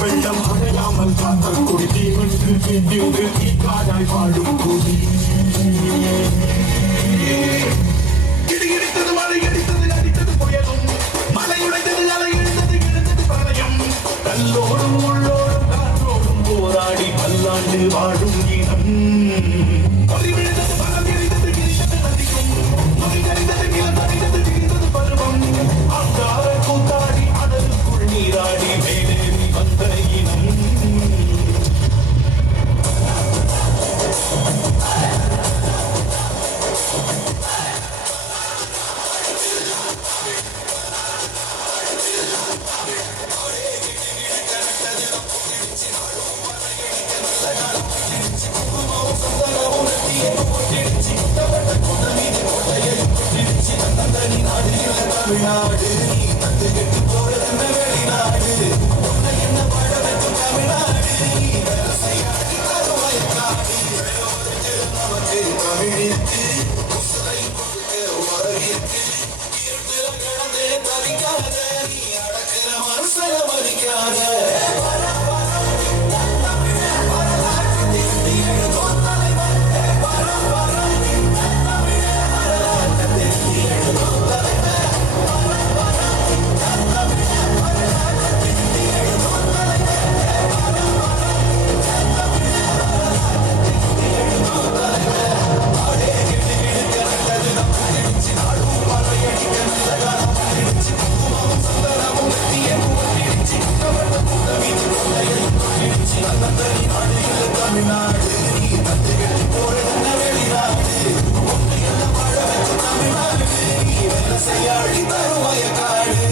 வெள்ளம் அடையாமல் காத்த கொடி தீவென்று தீண்டின்று தீக்காதாய் பாடும் கொடி இடித்தது மழை அடித்தது அடித்தது புயலும் மலை உடைத்தது அலை எழுந்தது எழுந்தது பிரளயம் கல்லோடும் உள்ளோடும் காற்றோடும் போராடி பல்லாண்டு வாழும் இனம் விழுந்தது பலம் எரிந்தது கிரித்தது நதிக்கும் மலை அறிந்தது நிலம் அறிந்தது தீர்ந்தது பருவம் ஆங்கார கூத்தாடி அடலுக்குள் நீராடி மேலேறி வந்த இனம் தமிழ்நாடு நீ தந்து கெட்டு போறதென்ன வெளிநாடு உன்னை என்ன பாட வைக்கும் தமிழ்நாடு நீ வேலையாடி தருவாய்க்காடி நமக்கு தமிழிற்கு உசுரை கொடுக்க உலகிற்கு இருட்டுல கடந்து தவிக்காத நீ அடக்கிற மனசல மதிக்காத தமிழ்நாடு நீ தந்து கெட்டு போறதென்ன வெளிநாடு உன்னை எல்லாம் வாழ வைக்கும் தமிழ்நாடு நீ வேலை செய்யாடி தருவாய காடு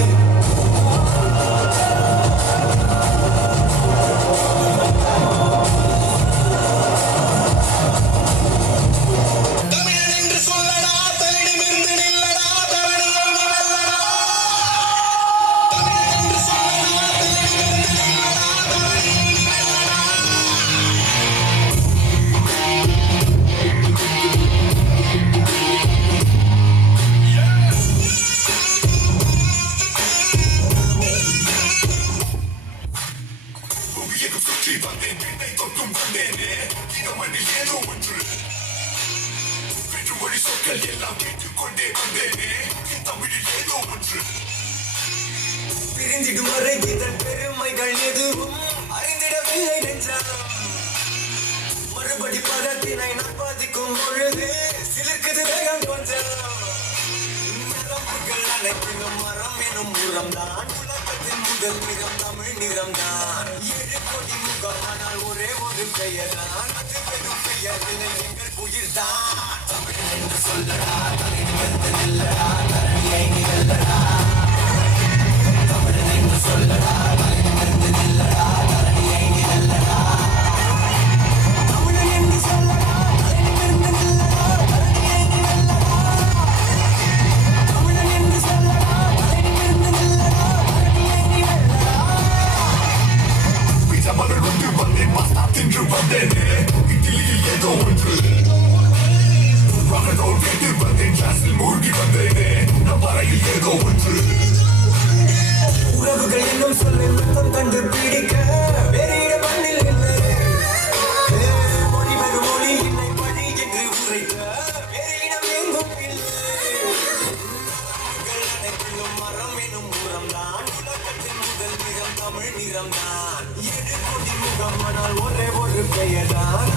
பிரிந்திடும் வரை இதன் பெருமைகள் எதுவும் அறிந்திடவில்லை நெஞ்சம் மறுபடி பதத்தினை நம்பாதிக்கும் பொழுது சிலுக்குது வேகம் கொஞ்சம் நரம்புகள் அனைத்திலும் மரம் எனும் உரம்தான் உலகத்தின் முதல் நிறம் தமிழ் நிறம்தான் 7 கோடி முகம் ஆனால் ஒரே ஒரு பெயர்தான் அது வெறும் பெயர் இல்லை எங்கள் உயிர்தான் தமிழ் என்று சொல்லடா தலைநிமிர்ந்து நில்லடா தரணியை நிகழ்லடா தமிழன் என்று சொல்லடா தலைநிமிர்ந்து நில்லடா தரணியை நிகழ்லடா தமிழன் என்று சொல்லடா தலைநிமிர்ந்து நில்லடா தரணியை நிகழ்லடா தமிழன் என்று சொல்லடா தலைநிமிர்ந்து நில்லடா தரணியை நிகழ்லடா பிஜாமல் கொண்டு வந்தேன் பாஸ்தா தின்று வந்தேனே இட்லியில் ஏதோ ஒன்று ராகதோல் கேட்டு வந்தேன் கிளாஸில் மூழ்கி வந்தேனே நம் வரையில் ஏதோ ஒன்று உறவுகள் என்னும் சொல்லை மொத்தம் கண்டு பிடிக்க வேறு இட மண்ணில் இல்லை மொழி வரும் மொழி என்னை பழி என்று உரைக்க வேறு இடம் எங்கும் இல்லை அனைத்திலும் மரம் எனும் உரம்தான் உலகத்தின் முதல் நிறம் தமிழ் நிறம்தான் 7 கோடி முகம் ஆனால் ஒரே ஒரு பெயர்தான்